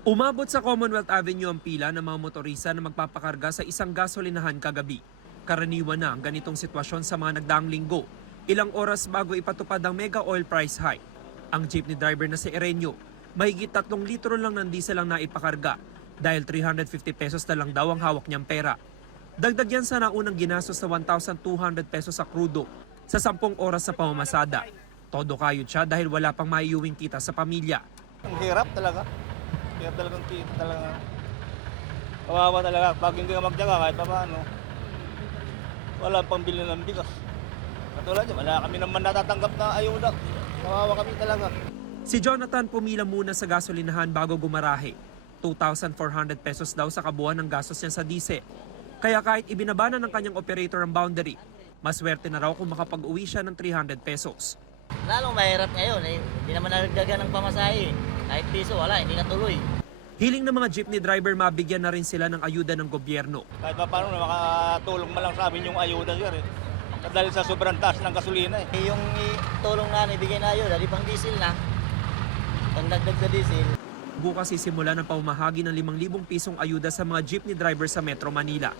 Umabot sa Commonwealth Avenue ang pila ng mga motorista na magpapakarga sa isang gasolinahan kagabi. Karaniwan na ang ganitong sitwasyon sa mga nagdaang linggo, ilang oras bago ipatupad ang mega oil price hike. Ang jeepney driver na si Erenio, mahigit 3 litro lang ng diesel ang naipakarga dahil 350 pesos na lang daw ang hawak niyang pera. Dagdag yan sa naunang ginastos na 1,200 pesos sa krudo sa 10 oras sa pamamasada. Todo kayod siya dahil wala pang maiuwing kita sa pamilya. Ang hirap talaga. Hirap talagang kita talaga. Kawawa talaga. Pag hindi ka magtyaga kahit pa paano, wala pang bilhin ng bigas. Katulad niya, wala kami naman natatanggap na ayuda. Kawawa kami talaga. Si Jonathan pumila muna sa gasolinahan bago gumarahe. 2,400 pesos daw sa kabuuan ng gastos niya sa diesel. Kaya kahit ibinaba na ng kanyang operator ang boundary, maswerte na raw kung makapag-uwi siya ng 300 pesos. Lalong mahirap ngayon, hindi naman nagdagan ng pamasahe. Kahit piso, wala, hindi natuloy. Hiling ng mga jeepney driver mabigyan na rin sila ng ayuda ng gobyerno. Kahit pa paano, makatulong man lang sa amin yung ayuda sir eh. Dahil sa sobrang taas ng gasolina eh. Yung tulong na ibigay na ayun, dali pang diesel na. Pang dagdag sa diesel. Bukas sisimula ng pamamahagi ng 5,000 pisong ayuda sa mga jeepney driver sa Metro Manila.